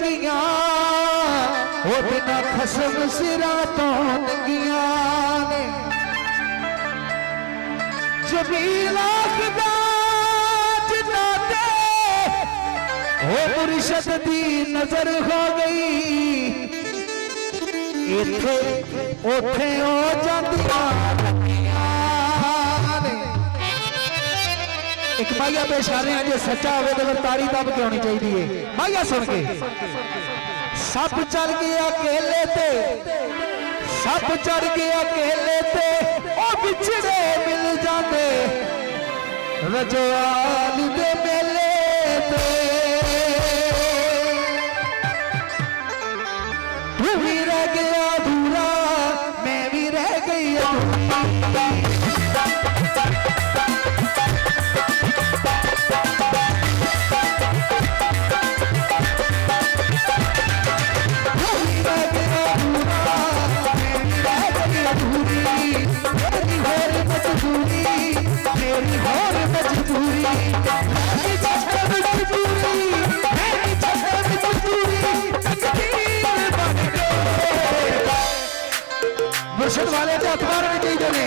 गईया वो बिना खसम सिरा तो नंगिया ने जबीला वो मुर्शद दी नजर हो गई इथे उथे ओ जांदियां एक माइया पेश कर रहे हैं जो सच्चा हो तो तारी तब क्यों नहीं चाहिए माइया सुन के सब चढ़ गया अकेले ते सब चढ़ गया अकेले ते ओ बिछड़े मिल जाते रजवाल दे मेले ते तू भी रह गया अधूरा मैं भी रह गई मुर्शद वाले के अखबार में कही जाने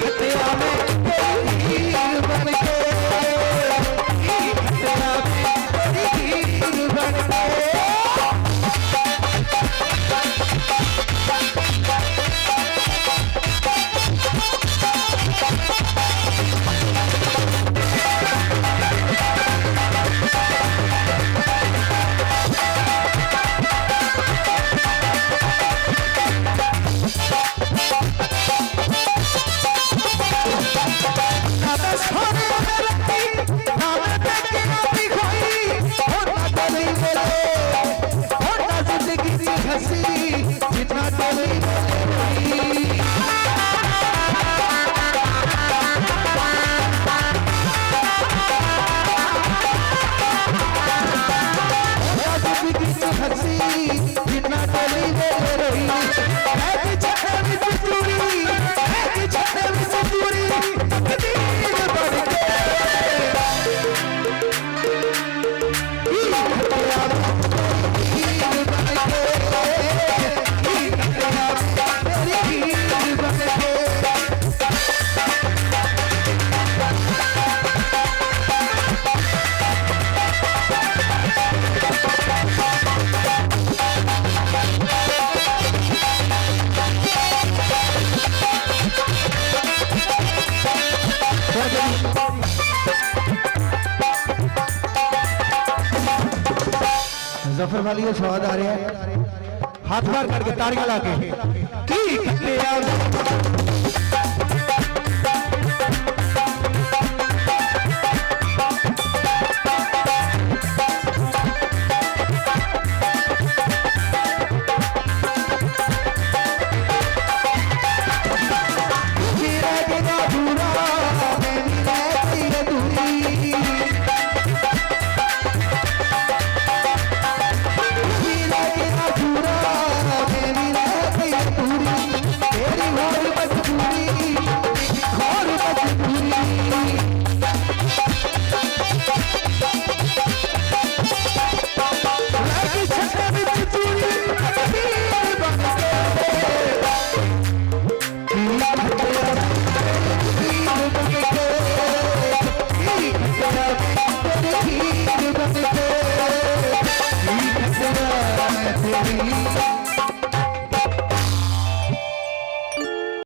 खतिया में हीर बन के खतिया में हीर बन के जफर वाली स्वाद आ रहा है हाथ बार करके ताड़ियां ला के Thank you.